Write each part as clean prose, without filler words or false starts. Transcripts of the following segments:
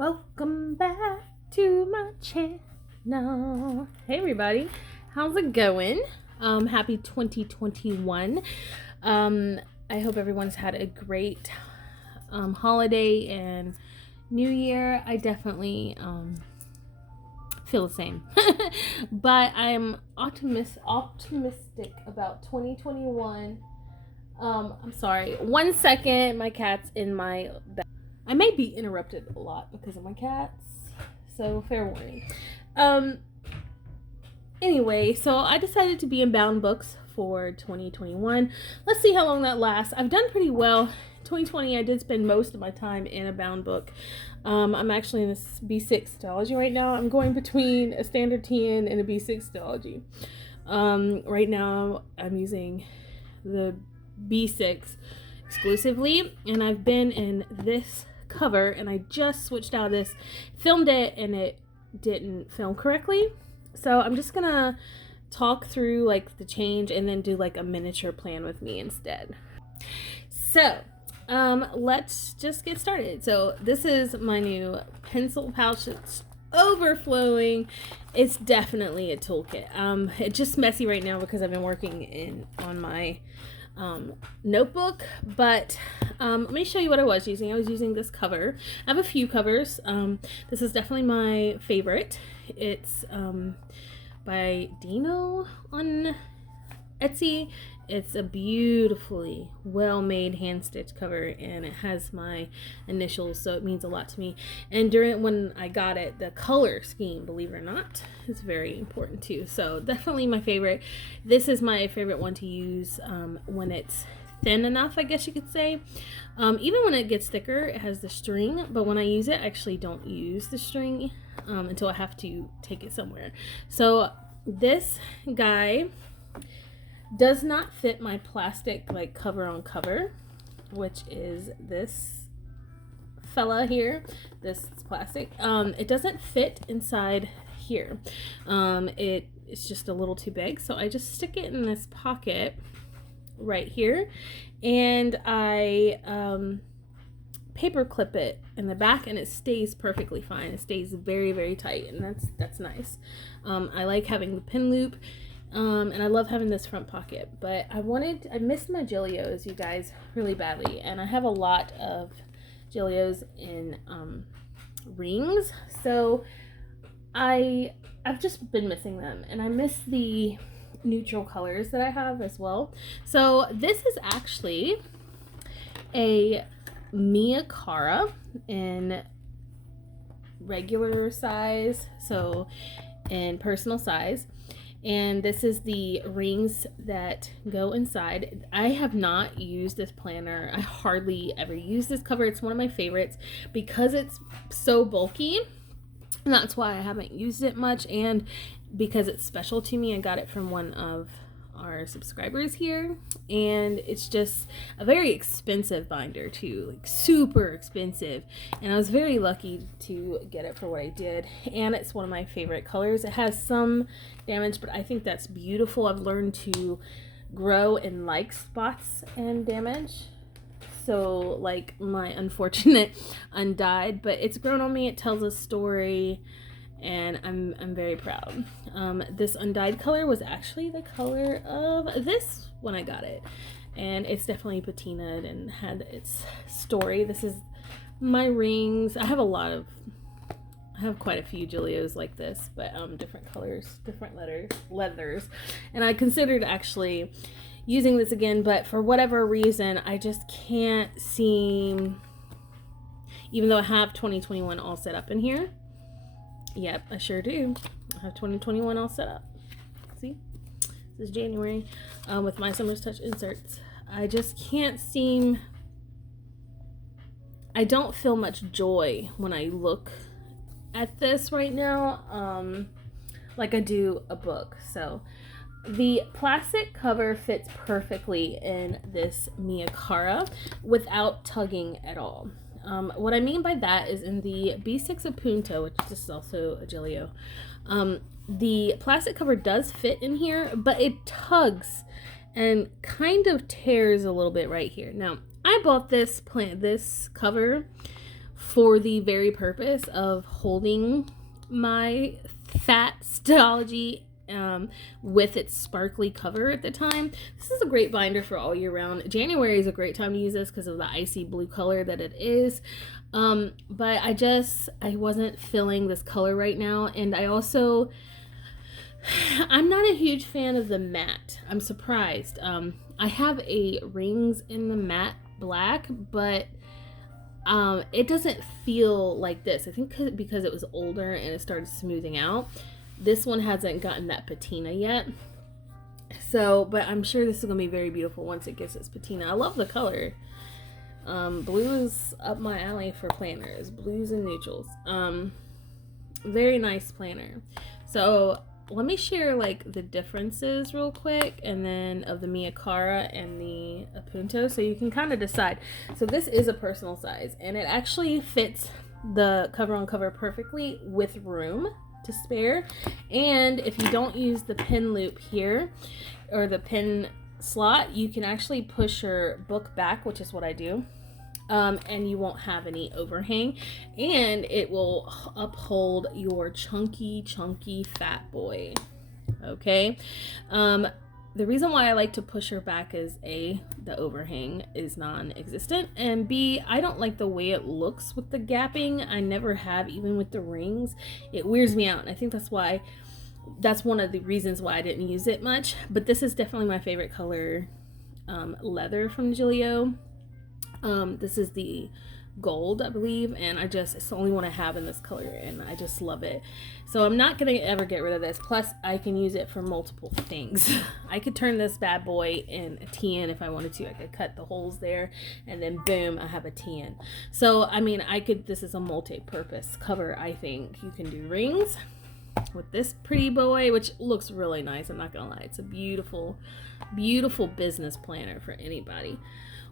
Welcome back to my channel. Hey everybody, how's it going? Happy 2021. I hope everyone's had a great holiday and New Year. I definitely feel the same, but I'm optimistic about 2021. I'm sorry. 1 second, my cat's in my bed. I may be interrupted a lot because of my cats, so fair warning. Anyway, so I decided to be in bound books for 2021. Let's see how long that lasts. I've done pretty well. 2020, I did spend most of my time in a bound book. I'm actually in this B6 stalogy right now. I'm going between a standard TN and a B6 stalogy. Right now, I'm using the B6 exclusively, and I've been in this cover, and I just switched out of this, filmed it, and it didn't film correctly. So I'm just gonna talk through like the change and then do like a miniature plan with me instead. So let's just get started. So this is my new pencil pouch. It's overflowing. It's definitely a toolkit. It's just messy right now because I've been working on my notebook, but let me show you what I was using. I was using this cover. I have a few covers. This is definitely my favorite. It's by Dino on Etsy. It's a beautifully well-made hand-stitched cover, and it has my initials, so it means a lot to me. And when I got it, the color scheme, believe it or not, is very important too. So definitely my favorite. This is my favorite one to use when it's thin enough, I guess you could say. Even when it gets thicker, it has the string, but when I use it, I actually don't use the string until I have to take it somewhere. So this guy does not fit my plastic like cover on cover, which is this fella here. This is plastic. It doesn't fit inside here. It's just a little too big, so I just stick it in this pocket right here, and I paper clip it in the back, and it stays perfectly fine. It stays very, very tight, and that's nice. I like having the pin loop. And I love having this front pocket, but I missed my Gillios, you guys, really badly, and I have a lot of Gillios in rings, so I've just been missing them, and I miss the neutral colors that I have as well. So this is actually a Mia Cara in regular size, so in personal size. And this is the rings that go inside. I have not used this planner. I hardly ever use this cover. It's one of my favorites because it's so bulky. And that's why I haven't used it much. And because it's special to me, I got it from one of our subscribers here. And it's just a very expensive binder too, like super expensive. And I was very lucky to get it for what I did. And it's one of my favorite colors. It has some damage, but I think that's beautiful. I've learned to grow and like spots and damage. So like my unfortunate undyed, but it's grown on me. It tells a story, and I'm very proud. This undyed color was actually the color of this when I got it, and it's definitely patinaed and had its story. This is my rings. I have quite a few Gillios like this, but different colors, different leathers, and I considered actually using this again, but for whatever reason I just can't seem, even though I have 2021 all set up in here. Yep, I sure do. I have 2021 all set up. See? This is January with my Summer's Touch inserts. I just can't seem... I don't feel much joy when I look at this right now like I do a book. So the plastic cover fits perfectly in this Mia Cara without tugging at all. What I mean by that is in the B6 of Punto, which is also a Gillio, the plastic cover does fit in here, but it tugs and kind of tears a little bit right here. Now, I bought this cover for the very purpose of holding my fat stalogy with its sparkly cover at the time. This is a great binder for all year round. January is a great time to use this because of the icy blue color that it is. But I wasn't feeling this color right now. And I'm not a huge fan of the matte. I'm surprised. I have a rings in the matte black, but it doesn't feel like this. I think because it was older and it started smoothing out. This one hasn't gotten that patina yet. So, but I'm sure this is going to be very beautiful once it gets its patina. I love the color. Blue is up my alley for planners. Blues and neutrals. Very nice planner. So, let me share like the differences real quick, and then of the Miyakara and the Apunto, so you can kind of decide. So this is a personal size, and it actually fits the cover on cover perfectly with room to spare. And if you don't use the pin loop here or the pin slot, you can actually push your book back, which is what I do. And you won't have any overhang, and it will uphold your chunky fat boy. Okay. The reason why I like to push her back is A, the overhang is non-existent, and B, I don't like the way it looks with the gapping. I never have, even with the rings. It weirds me out, and I think that's one of the reasons why I didn't use it much. But this is definitely my favorite color, leather from Gillio. This is the gold, I believe, and it's the only one I have in this color, and I just love it. So I'm not gonna ever get rid of this. Plus, I can use it for multiple things. I could turn this bad boy in a tan if I wanted to. I could cut the holes there, and then boom, I have a tan. So I mean, this is a multi-purpose cover. I think you can do rings with this pretty boy, which looks really nice. I'm not gonna lie, it's a beautiful business planner for anybody.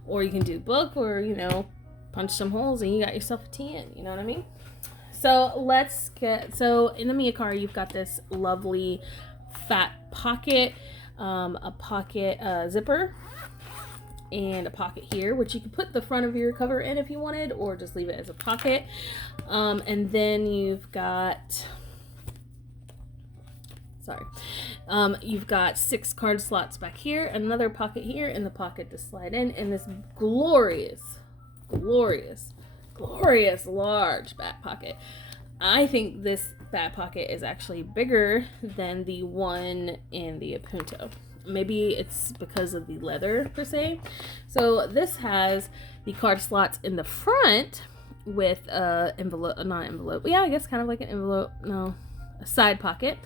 Or you can do book, or punch some holes and you got yourself a tan. You know what I mean? So in the Miyakara, you've got this lovely fat pocket, a pocket zipper, and a pocket here, which you can put the front of your cover in if you wanted, or just leave it as a pocket. And then you've got you've got 6 card slots back here, another pocket here, and the pocket to slide in this glorious large back pocket. I think this back pocket is actually bigger than the one in the Apunto. Maybe it's because of the leather per se. So this has the card slots in the front with not envelope. Yeah, I guess kind of like an envelope. No, a side pocket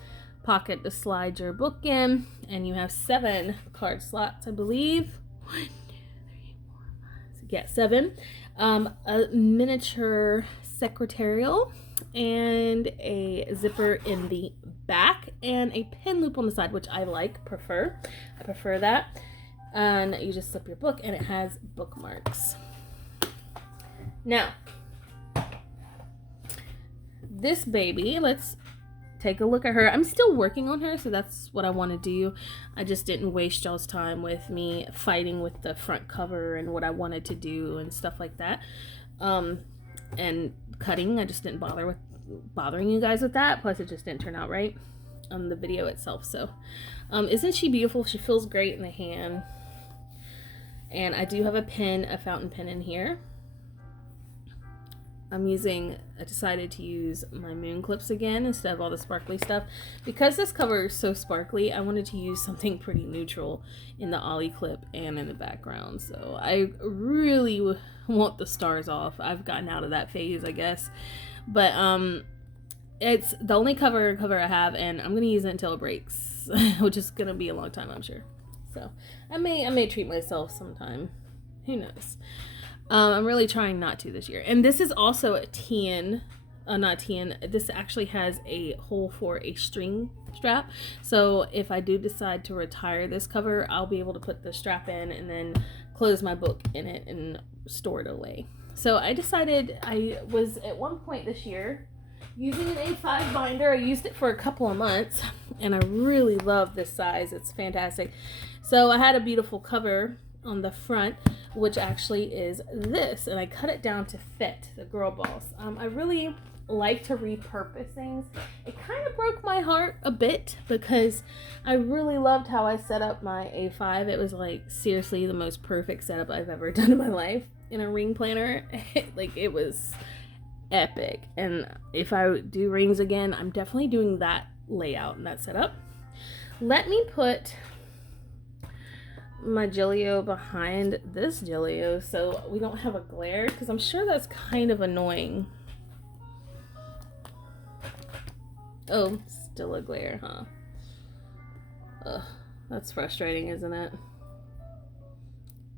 to slide your book in, and you have 7 card slots, I believe. 1, 2, 3, 4, 5, 6. Yeah, 7. A miniature secretarial, and a zipper in the back, and a pin loop on the side, which I prefer. I prefer that. And you just slip your book, and it has bookmarks. Now, this baby, let's take a look at her. I'm still working on her, so that's what I want to do. I just didn't waste y'all's time with me fighting with the front cover and what I wanted to do and stuff like that. And cutting, I just didn't bother with bothering you guys with that. Plus, it just didn't turn out right on the video itself. So, isn't she beautiful? She feels great in the hand. And I do have a fountain pen in here. I decided to use my moon clips again instead of all the sparkly stuff. Because this cover is so sparkly, I wanted to use something pretty neutral in the ollie clip and in the background. So I really want the stars off. I've gotten out of that phase, I guess. But it's the only cover I have, and I'm going to use it until it breaks, which is going to be a long time, I'm sure. So I may treat myself sometime. Who knows? I'm really trying not to this year. And this is also a not tan. This actually has a hole for a string strap. So if I do decide to retire this cover, I'll be able to put the strap in and then close my book in it and store it away. So I decided, I was at one point this year using an A5 binder. I used it for a couple of months, and I really love this size. It's fantastic. So I had a beautiful cover on the front, which actually is this, and I cut it down to fit the girl boss. I really like to repurpose things. It kind of broke my heart a bit because I really loved how I set up my A5. It was like seriously the most perfect setup I've ever done in my life in a ring planner. Like, it was epic, and if I do rings again, I'm definitely doing that layout and that setup. Let me put my Gillio behind this Gillio so we don't have a glare, because I'm sure that's kind of annoying. Oh, still a glare, huh? Ugh, that's frustrating, isn't it?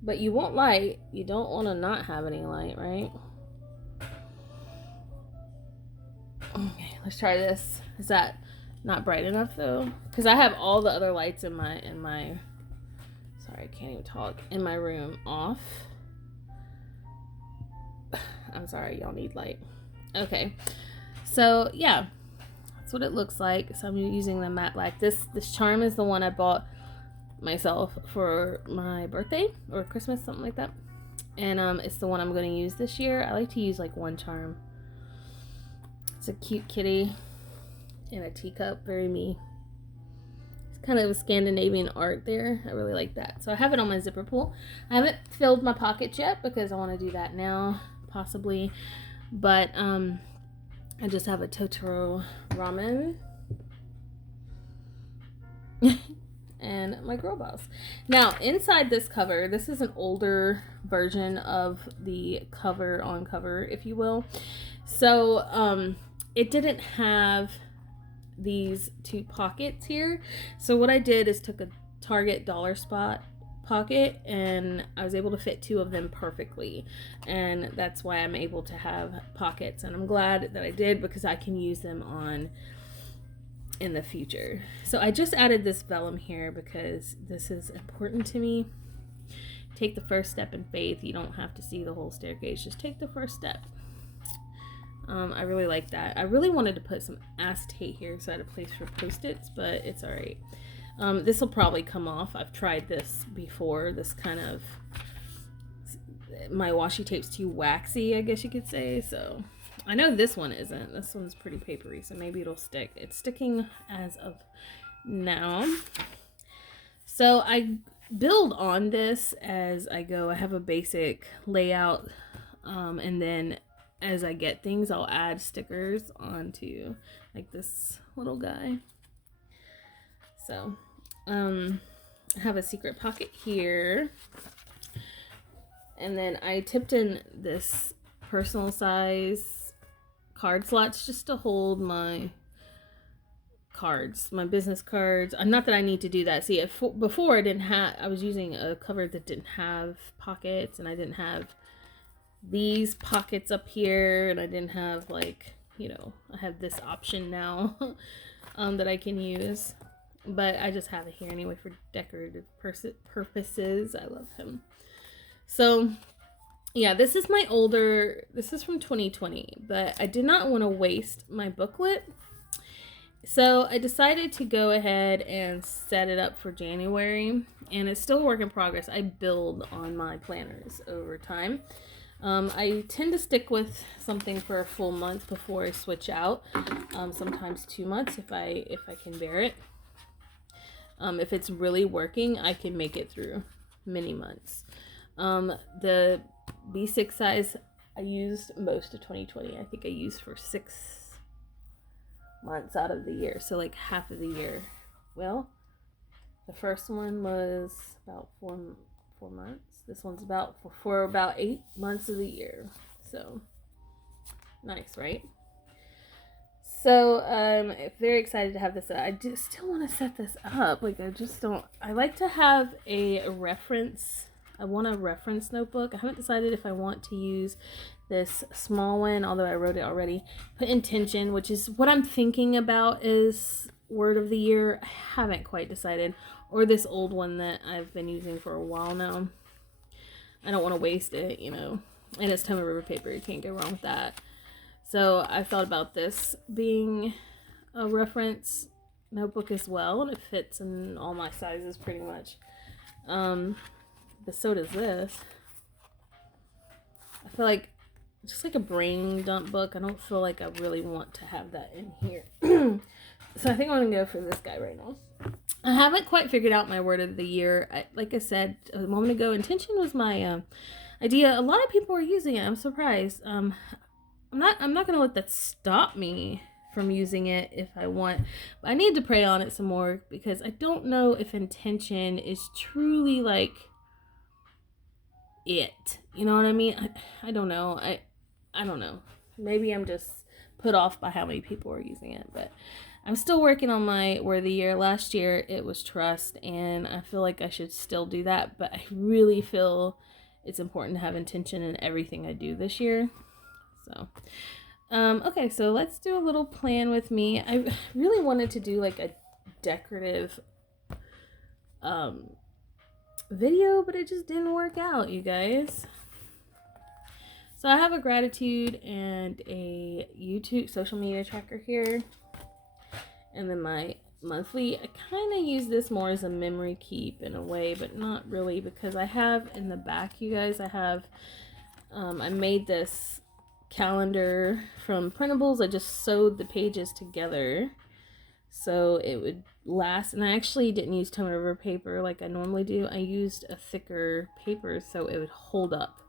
But you want light. You don't want to not have any light, right? Okay, let's try this. Is that not bright enough though? Because I have all the other lights in my sorry, I can't even talk, in my room off. I'm sorry, y'all need light. Okay, so yeah, that's what it looks like. So I'm using the matte black. This charm is the one I bought myself for my birthday or Christmas, something like that. And it's the one I'm going to use this year. I like to use like one charm. It's a cute kitty in a teacup, very me. It's kind of a Scandinavian art there. I really like that. So I have it on my zipper pull. I haven't filled my pockets yet because I want to do that now, possibly. But I just have a Totoro ramen and my girl boss. Now, inside this cover, this is an older version of the cover on cover, if you will. So it didn't have these two pockets here. So what I did is took a Target dollar spot pocket, and I was able to fit two of them perfectly, and that's why I'm able to have pockets, and I'm glad that I did because I can use them on in the future. So I just added this vellum here because this is important to me. Take the first step in faith. You don't have to see the whole staircase, just take the first step. I really like that. I really wanted to put some acetate here so I had a place for post-its, but it's alright. This will probably come off. I've tried this before. This kind of, my washi tape's too waxy, I guess you could say. So I know this one isn't. This one's pretty papery, so maybe it'll stick. It's sticking as of now. So I build on this as I go. I have a basic layout, and then as I get things, I'll add stickers onto like this little guy. So I have a secret pocket here, and then I tipped in this personal size card slots just to hold my cards, my business cards. Not that I need to do that. See, before I was using a cover that didn't have pockets, and I didn't have these pockets up here, and I didn't have, like, you know, I have this option now that I can use, but I just have it here anyway for decorative purposes. I love him. So yeah, this is from 2020, but I did not want to waste my booklet, so I decided to go ahead and set it up for January, and it's still a work in progress. I build on my planners over time. I tend to stick with something for a full month before I switch out. Sometimes 2 months if I can bear it. If it's really working, I can make it through many months. The B6 size I used most of 2020. I think I used for 6 months out of the year, so like half of the year. Well, the first one was about 4 months. This one's about for about 8 months of the year. So nice, right? So I'm very excited to have this. I just still want to set this up. Like, I like to have a reference. I want a reference notebook. I haven't decided if I want to use this small one, although I wrote it already. Put intention, which is what I'm thinking about is word of the year. I haven't quite decided. Or this old one that I've been using for a while now. I don't want to waste it, you know. And it's Tomo River paper. You can't go wrong with that. So I thought about this being a reference notebook as well. And it fits in all my sizes pretty much. but so does this. I feel like just like a brain dump book. I don't feel like I really want to have that in here. So I think I'm going to go for this guy right now. I haven't quite figured out my word of the year. Like I said a moment ago, intention was my idea. A lot of people are using it. I'm surprised. I'm not going to let that stop me from using it if I want. But I need to pray on it some more because I don't know if intention is truly like it. You know what I mean? I don't know. I don't know. Maybe I'm just put off by how many people are using it, but I'm still working on my word of the year. Last year it was trust, and I feel like I should still do that, but I really feel it's important to have intention in everything I do this year. So, okay, so let's do a little plan with me. I really wanted to do like a decorative video, but it just didn't work out, you guys. So I have a gratitude and a YouTube social media tracker here. And then my monthly, I kind of use this more as a memory keep in a way, but not really, because I have in the back, you guys, I have, I made this calendar from printables. I just sewed the pages together so it would last. And I actually didn't use tone over paper like I normally do. I used a thicker paper so it would hold up.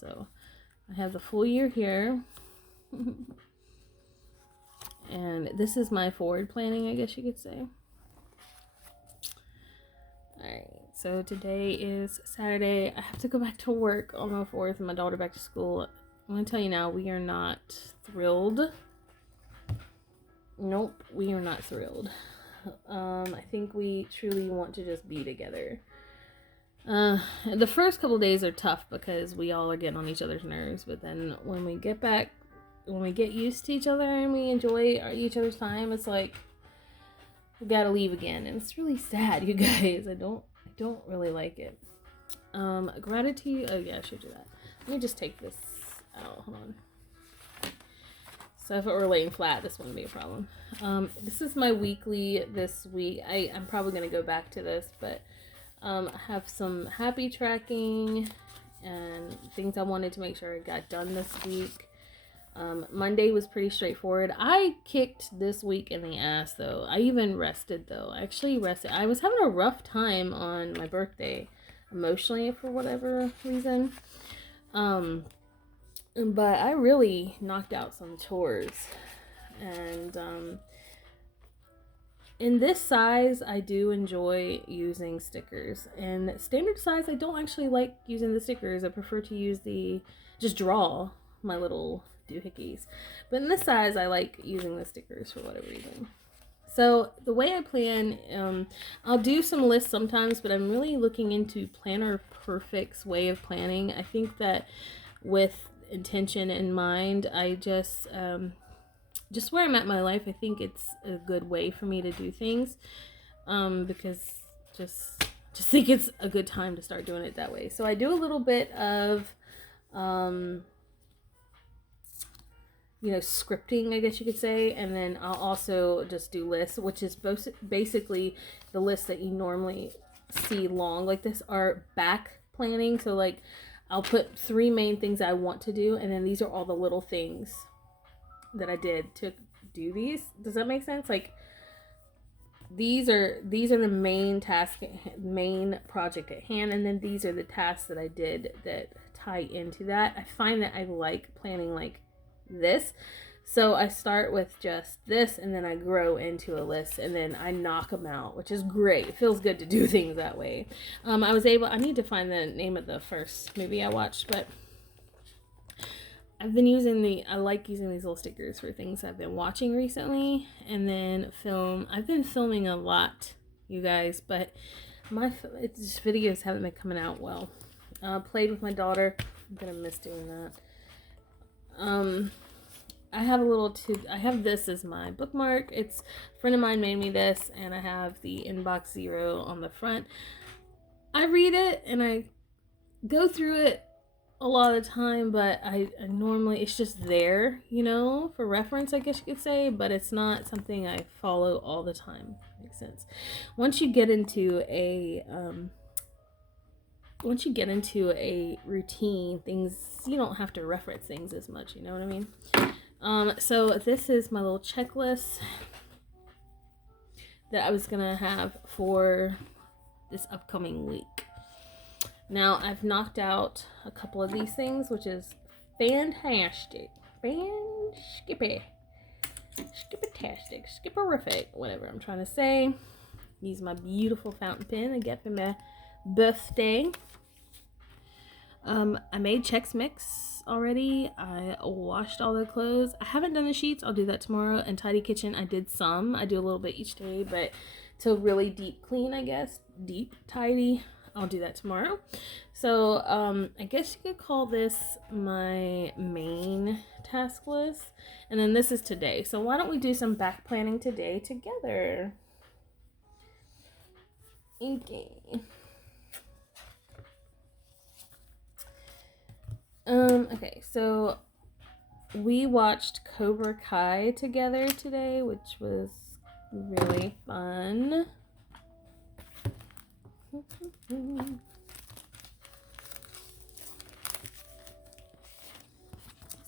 So I have the full year here. And this is my forward planning, I guess you could say. Alright, so today is Saturday. I have to go back to work on the 4th and my daughter back to school. I'm going to tell you now, we are not thrilled. Nope, we are not thrilled. I think we truly want to just be together. The first couple days are tough because we all are getting on each other's nerves, but then when we get back, when we get used to each other and we enjoy each other's time, it's like we gotta leave again, and it's really sad, you guys. I don't really like it. Gratitude. Oh yeah, I should do that. Let me just take this out. Hold on. So if it were laying flat, this wouldn't be a problem. This is my weekly this week. I'm probably gonna go back to this, but I have some happy tracking and things I wanted to make sure I got done this week. Monday was pretty straightforward. I kicked this week in the ass though. I even rested though. I actually rested. I was having a rough time on my birthday emotionally for whatever reason. But I really knocked out some chores. And in this size, I do enjoy using stickers. And standard size, I don't actually like using the stickers. I prefer to just draw my little doohickeys. But in this size, I like using the stickers for whatever reason. So the way I plan, I'll do some lists sometimes, but I'm really looking into Planner Perfect's way of planning. I think that with intention in mind, I just where I'm at in my life, I think it's a good way for me to do things, because just think it's a good time to start doing it that way. So I do a little bit of scripting, I guess you could say, and then I'll also just do lists, which is basically the lists that you normally see long like this are back planning. So like I'll put 3 main things I want to do, and then these are all the little things that I did to do these. Does that make sense? Like these are the main main project at hand, and then these are the tasks that I did that tie into that. I find that I like planning like this. So I start with just this, and then I grow into a list, and then I knock them out, which is great. It feels good to do things that way. I need to find the name of the first movie I watched, but I like using these little stickers for things I've been watching recently, and then I've been filming a lot, you guys, but videos haven't been coming out well. Played with my daughter. I'm gonna miss doing that. I have this as my bookmark. A friend of mine made me this, and I have the Inbox Zero on the front. I read it and I go through it a lot of the time, but I normally, it's just there, for reference, I guess you could say, but it's not something I follow all the time. Makes sense. Once you get into a once you get into a routine, you don't have to reference things as much, you know what I mean? So this is my little checklist that I was gonna have for this upcoming week. Now I've knocked out a couple of these things, which is fantastic, skipperific, whatever I'm trying to say. Use my beautiful fountain pen I get for my birthday. I made Chex Mix already. I washed all the clothes. I haven't done the sheets. I'll do that tomorrow. And Tidy Kitchen, I did some. I do a little bit each day, but to really deep clean, I guess, deep tidy, I'll do that tomorrow. So I guess you could call this my main task list. And then this is today. So why don't we do some back planning today together? Okay. Okay, so we watched Cobra Kai together today, which was really fun.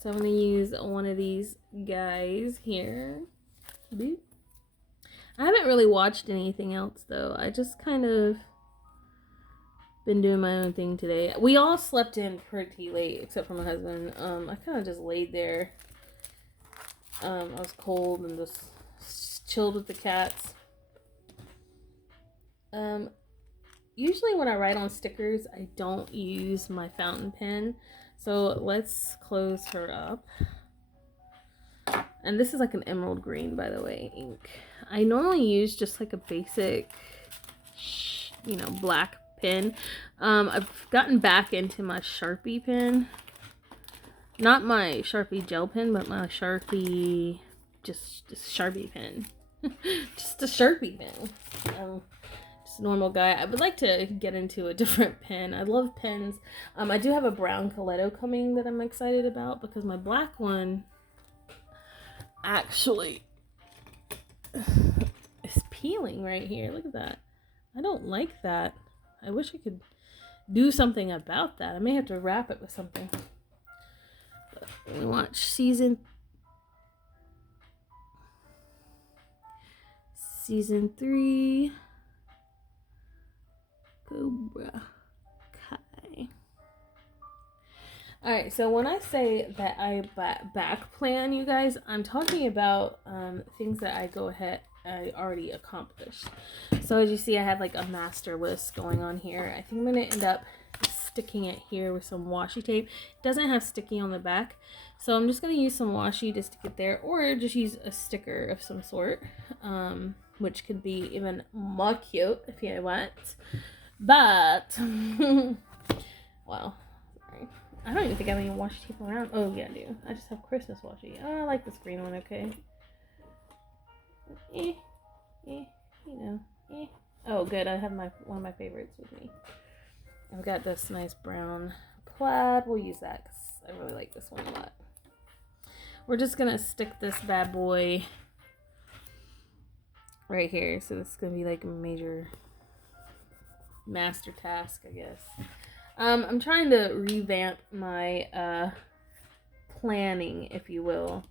So I'm going to use one of these guys here. Boop. I haven't really watched anything else, though. I just kind of been doing my own thing today. We all slept in pretty late, except for my husband. I kind of just laid there. I was cold and just chilled with the cats. Usually when I write on stickers, I don't use my fountain pen. So let's close her up. And this is like an emerald green, by the way, ink. I normally use just like a basic, black pen. I've gotten back into my Sharpie pen. Not my Sharpie gel pen, but my Sharpie, just Sharpie pen. Just a Sharpie pen. Just a normal guy. I would like to get into a different pen. I love pens. I do have a brown Coletto coming that I'm excited about because my black one actually is peeling right here. Look at that. I don't like that. I wish I could do something about that. I may have to wrap it with something. But we watch season 3 Cobra Kai. Alright, so when I say that I back plan, you guys, I'm talking about things that I already accomplished. So as you see, I have like a master list going on here. I think I'm going to end up sticking it here with some washi tape. It doesn't have sticky on the back, so I'm just going to use some washi to stick it there, or just use a sticker of some sort, which could be even more cute if you want. But, well, sorry. I don't even think I have any washi tape around. Oh, yeah, I do. I just have Christmas washi. Oh, I like this green one, okay. Oh, good. I have one of my favorites with me. I've got this nice brown plaid. We'll use that because I really like this one a lot. We're just going to stick this bad boy right here. So this is going to be like a major master task, I guess. I'm trying to revamp my planning, if you will.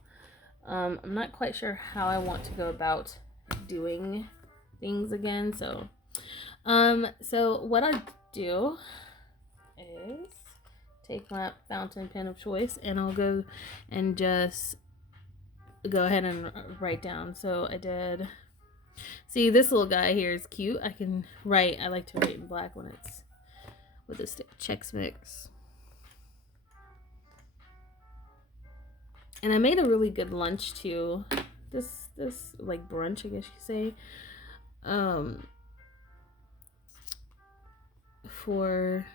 I'm not quite sure how I want to go about doing things again. So what I do is take my fountain pen of choice and I'll go and just go ahead and write down. So I did. See, this little guy here is cute. I can write. I like to write in black when it's with a Chex Mix. And I made a really good lunch too. This like brunch, I guess you could say. For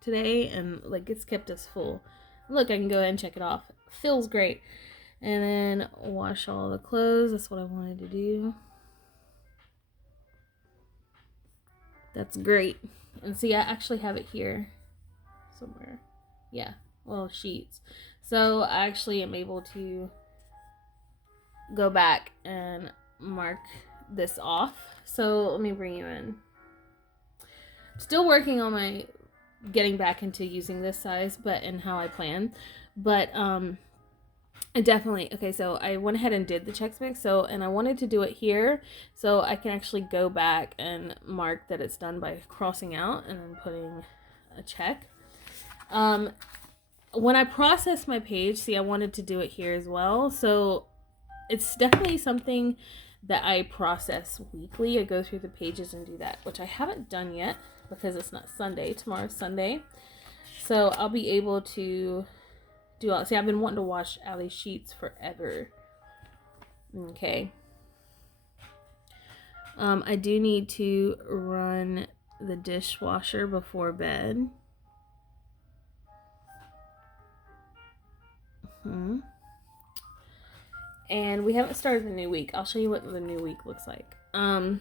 today, and like it's kept us full. Look, I can go ahead and check it off. Feels great. And then wash all the clothes. That's what I wanted to do. That's great. And see, I actually have it here somewhere. Yeah, well, sheets. So I actually am able to go back and mark this off. So let me bring you in. Still working on my getting back into using this size, but and how I plan. But I definitely, okay, so I went ahead and did the check mix, so, and I wanted to do it here so I can actually go back and mark that it's done by crossing out and then putting a check. When I process my page, see, I wanted to do it here as well, so it's definitely something that I process weekly. I go through the pages and do that, which I haven't done yet because it's not Sunday. Tomorrow's Sunday, so I'll be able to do all. See, I've been wanting to wash Allie's sheets forever. Okay. I do need to run the dishwasher before bed. And we haven't started the new week. I'll show you what the new week looks like. I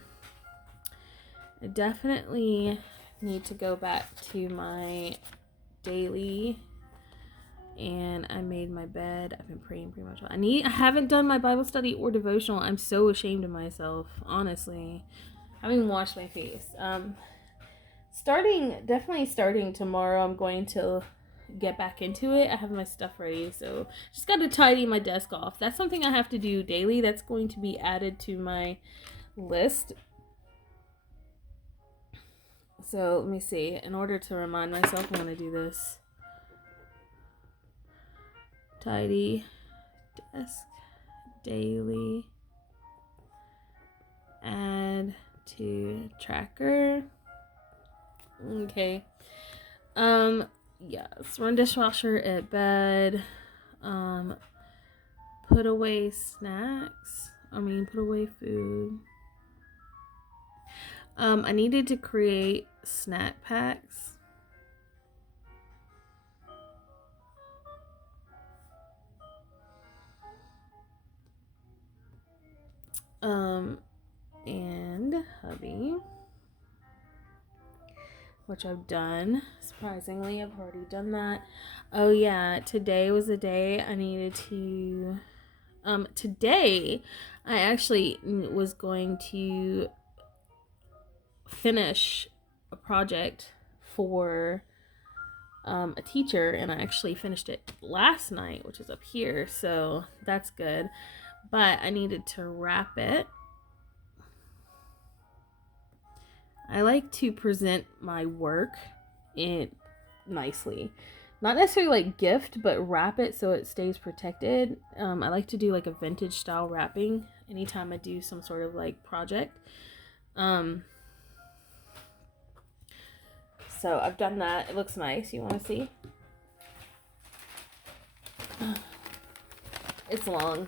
definitely need to go back to my daily, and I made my bed. I've been praying pretty much. I haven't done my Bible study or devotional. I'm so ashamed of myself, honestly. I haven't even washed my face. Definitely starting tomorrow, I'm going to get back into it. I have my stuff ready, so just got to tidy my desk off. That's something I have to do daily. That's going to be added to my list. So let me see. In order to remind myself, I'm going to do this. Tidy desk daily. Add to tracker. Okay. Yes, run dishwasher at bed. Put away snacks. Put away food. I needed to create snack packs. And hubby, which I've done. Surprisingly, I've already done that. Oh yeah, today was the day I needed to, today I actually was going to finish a project for a teacher, and I actually finished it last night, which is up here, so that's good. But I needed to wrap it. I like to present my work nicely. Not necessarily like gift, but wrap it so it stays protected. I like to do like a vintage style wrapping anytime I do some sort of like project. So I've done that. It looks nice. You want to see? It's long.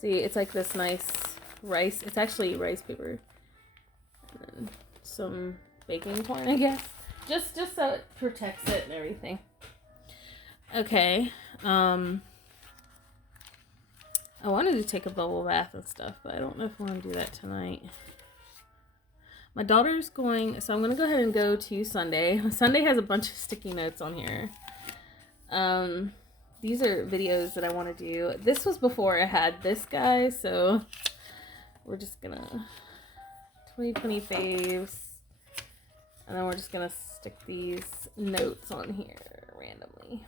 See, it's like this nice rice. It's actually rice paper. And some baking twine, I guess. Just so it protects it and everything. Okay. I wanted to take a bubble bath and stuff, but I don't know if I want to do that tonight. My daughter's going, so I'm going to go ahead and go to Sunday. Sunday has a bunch of sticky notes on here. These are videos that I want to do. This was before I had this guy, so we're just going to 2020 faves. And then we're just going to stick these notes on here randomly.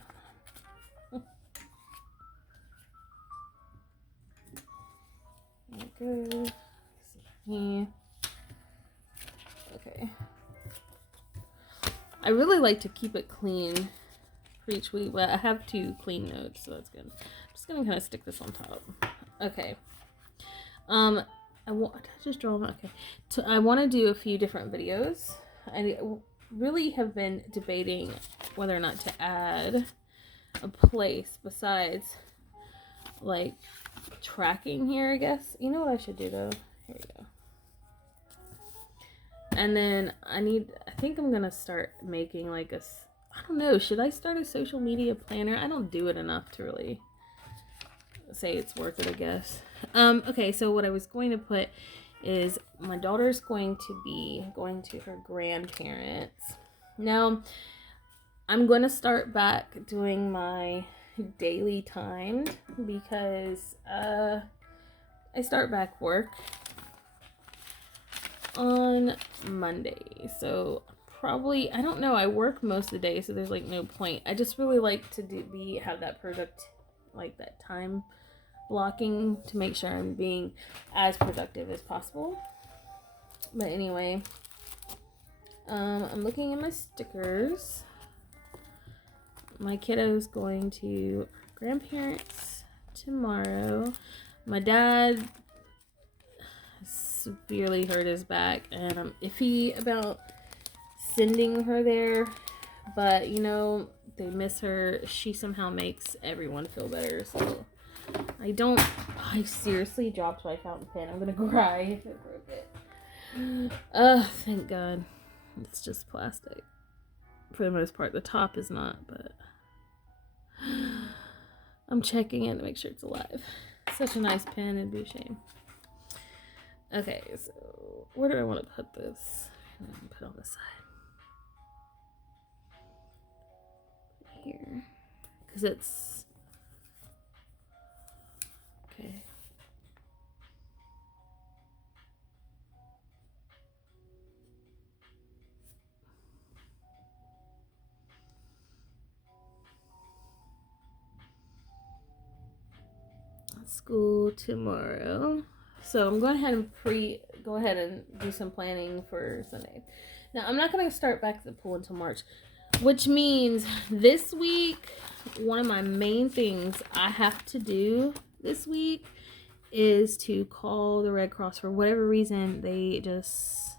Good. Okay. I really like to keep it clean for each week, but I have 2 clean notes, so that's good. I'm just gonna kind of stick this on top. Okay. I just draw them. Okay. I want to do a few different videos. I really have been debating whether or not to add a place besides like tracking here, I guess. You know what I should do though? Here we go. And then I think I'm gonna start making like I don't know, should I start a social media planner? I don't do it enough to really say it's worth it, I guess. Okay, so what I was going to put is my daughter's going to be going to her grandparents. Now, I'm going to start back doing my daily timed because I start back work on Monday. So probably, I don't know, I work most of the day, so there's like no point. I just really like to have that like that time blocking to make sure I'm being as productive as possible. But anyway, I'm looking at my stickers. My kiddo's going to grandparents tomorrow. My dad severely hurt his back, and I'm iffy about sending her there, but you know, they miss her. She somehow makes everyone feel better, so I seriously dropped my fountain pen. I'm gonna cry if I broke it. Thank God. It's just plastic. For the most part, the top is not, but I'm checking it to make sure it's alive. Such a nice pen, it'd be a shame. Okay, so where do I want to put this? Put it on the side. Here. Because it's... Okay. School tomorrow. So I'm going ahead and go ahead and do some planning for Sunday. Now I'm not going to start back at the pool until March, which means this week one of my main things I have to do this week is to call the Red Cross. For whatever reason, they just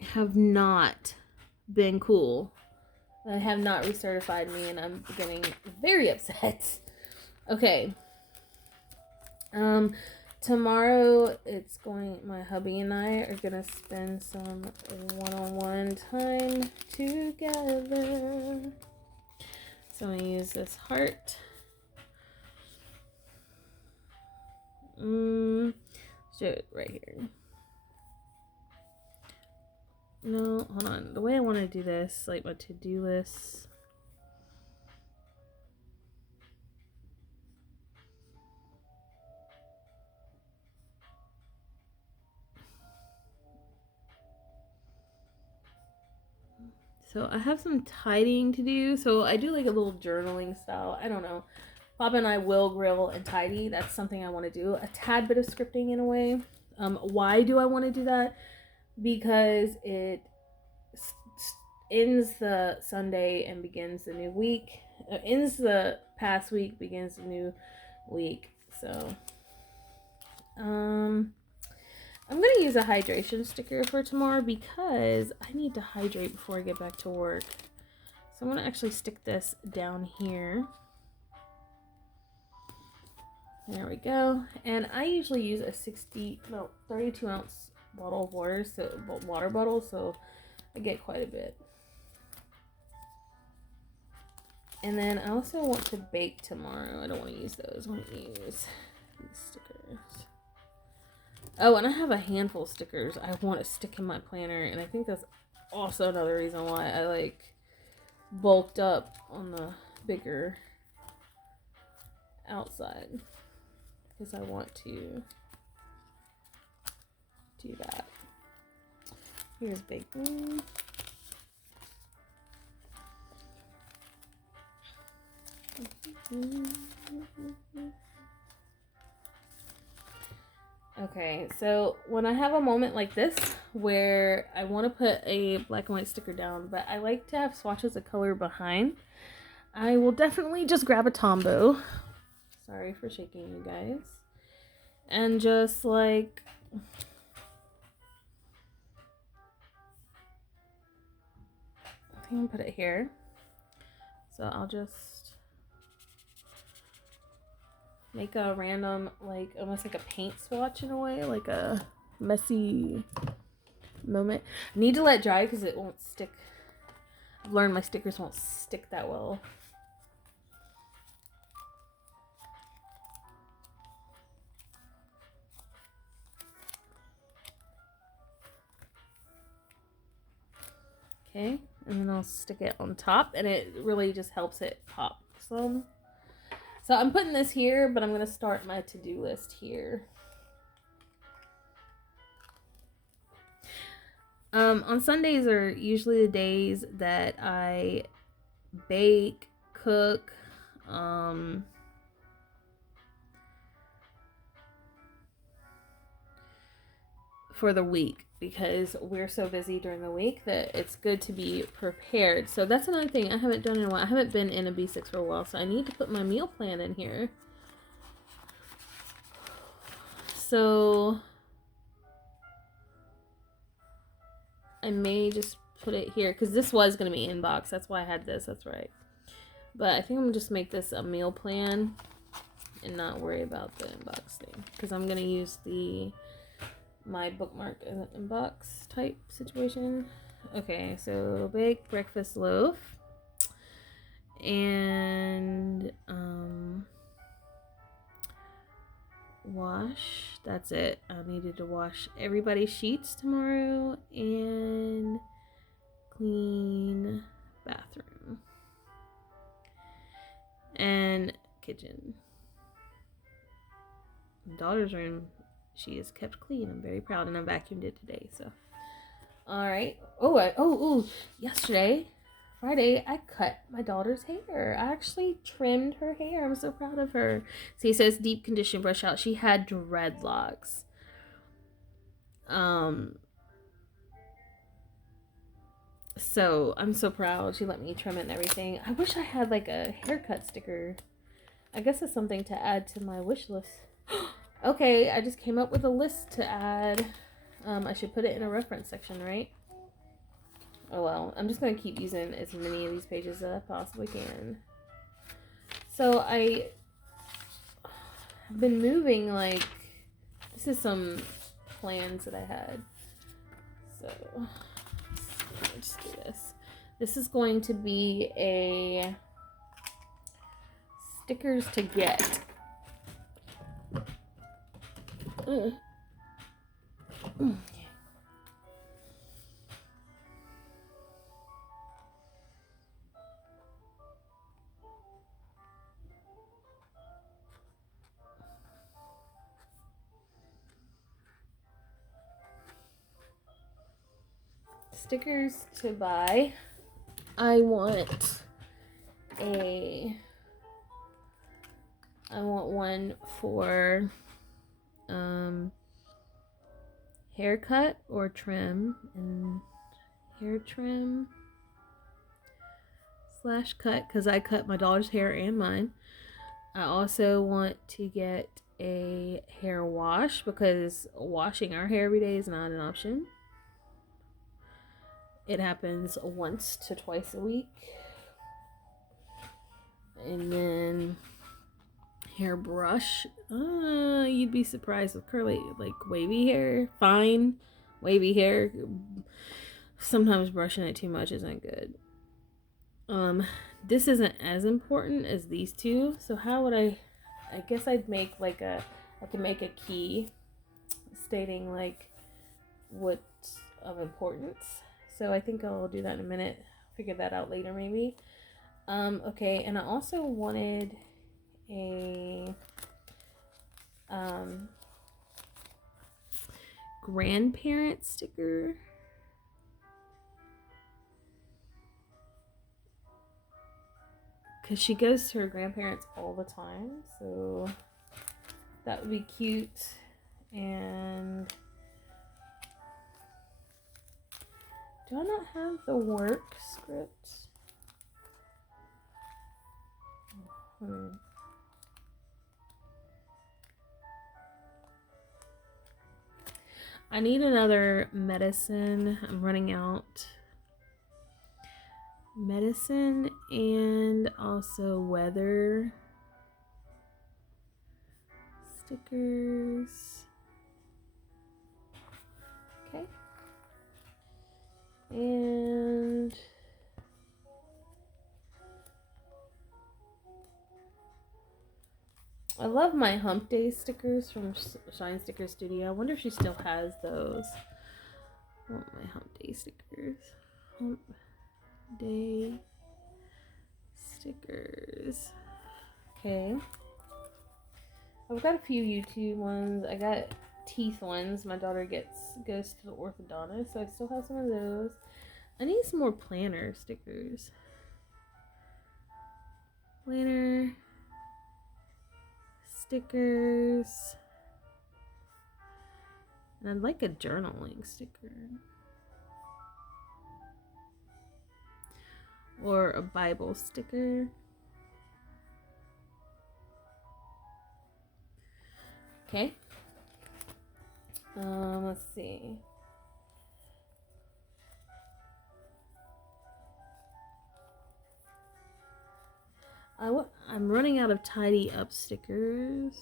have not been cool. They have not recertified me, and I'm getting very upset. Okay. Tomorrow my hubby and I are gonna spend some one-on-one time together. So I'm gonna use this heart. Let's do it right here. No, hold on. The way I want to do this, like my to-do list. So I have some tidying to do. So I do like a little journaling style. I don't know. Papa and I will grill and tidy. That's something I want to do. A tad bit of scripting in a way. Why do I want to do that? Because it ends the Sunday and begins the new week. Ends the past week, begins the new week. So, I'm going to use a hydration sticker for tomorrow because I need to hydrate before I get back to work. So I'm going to actually stick this down here. There we go. And I usually use a 32 ounce bottle of water, water bottle, so I get quite a bit. And then I also want to bake tomorrow. I don't want to use those. I want to use these stickers. Oh, and I have a handful of stickers I want to stick in my planner, and I think that's also another reason why I like bulked up on the bigger outside, because I want to do that. Here's baking. Okay, so when I have a moment like this where I want to put a black and white sticker down, but I like to have swatches of color behind, I will definitely just grab a Tombow. Sorry for shaking you guys. And just like... I think I'm gonna put it here. So I'll just make a random, like, almost like a paint swatch in a way, like a messy moment. I need to let it dry because it won't stick. I've learned my stickers won't stick that well. Okay, and then I'll stick it on top, and it really just helps it pop some. So I'm putting this here, but I'm going to start my to-do list here. On Sundays are usually the days that I bake, cook, for the week, because we're so busy during the week that it's good to be prepared. So that's another thing I haven't done in a while. I haven't been in a B6 for a while, so I need to put my meal plan in here. So I may just put it here because this was going to be inbox. That's why I had this. That's right. But I think I'm going to just make this a meal plan and not worry about the inbox thing, because I'm going to use my bookmark as an inbox type situation. Okay, so bake breakfast loaf and wash. That's it. I needed to wash everybody's sheets tomorrow and clean bathroom and kitchen. My daughter's room, she is kept clean. I'm very proud, and I vacuumed it today. So, all right. Yesterday, Friday, I cut my daughter's hair. I actually trimmed her hair. I'm so proud of her. See, it says deep condition brush out. She had dreadlocks. So I'm so proud. She let me trim it and everything. I wish I had like a haircut sticker. I guess it's something to add to my wish list. Okay, I just came up with a list to add. I should put it in a reference section, right? Oh well, I'm just going to keep using as many of these pages as I possibly can. So I've been moving, like, this is some plans that I had. So, let's do this. This is going to be a stickers to get. Stickers to buy. I want one for haircut or trim, and hair trim / cut, because I cut my daughter's hair and mine. I also want to get a hair wash, because washing our hair every day is not an option. It happens once to twice a week. And then hairbrush. You'd be surprised with curly, like wavy hair, fine wavy hair. Sometimes brushing it too much isn't good. This isn't as important as these two. So how would I guess I'd make like I can make a key stating like what's of importance. So I think I'll do that in a minute. Figure that out later maybe. Okay, and I also wanted a grandparent sticker. Because she goes to her grandparents all the time, so that would be cute. And do I not have the work script? I need another medicine. I'm running out. Medicine and also weather stickers. Okay. And I love my Hump Day stickers from Shine Sticker Studio. I wonder if she still has those. I want my Hump Day stickers. Hump Day stickers. Okay. I've got a few YouTube ones. I got teeth ones. My daughter goes to the orthodontist, so I still have some of those. I need some more planner stickers. Planner stickers. And I'd like a journaling sticker. Or a Bible sticker. Okay. Let's see. I'm running out of tidy up stickers.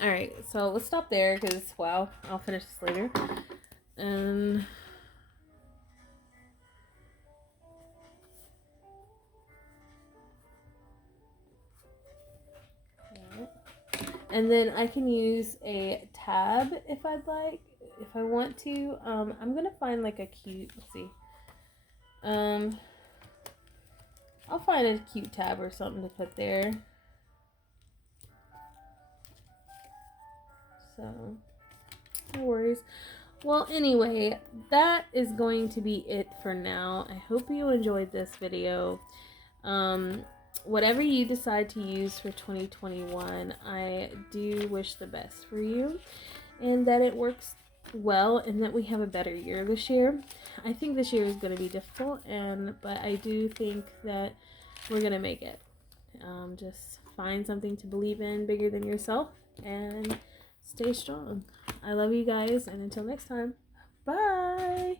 Alright, so let's stop there because, wow, I'll finish this later. And then I can use a tab if I'd like, if I want to. I'm gonna find like a cute, let's see. I'll find a cute tab or something to put there. So, no worries. Well, anyway, that is going to be it for now. I hope you enjoyed this video. Whatever you decide to use for 2021, I do wish the best for you and that it works well and that we have a better year this year. I think this year is going to be difficult, but I do think that we're going to make it. Just find something to believe in bigger than yourself and stay strong. I love you guys, and until next time, bye!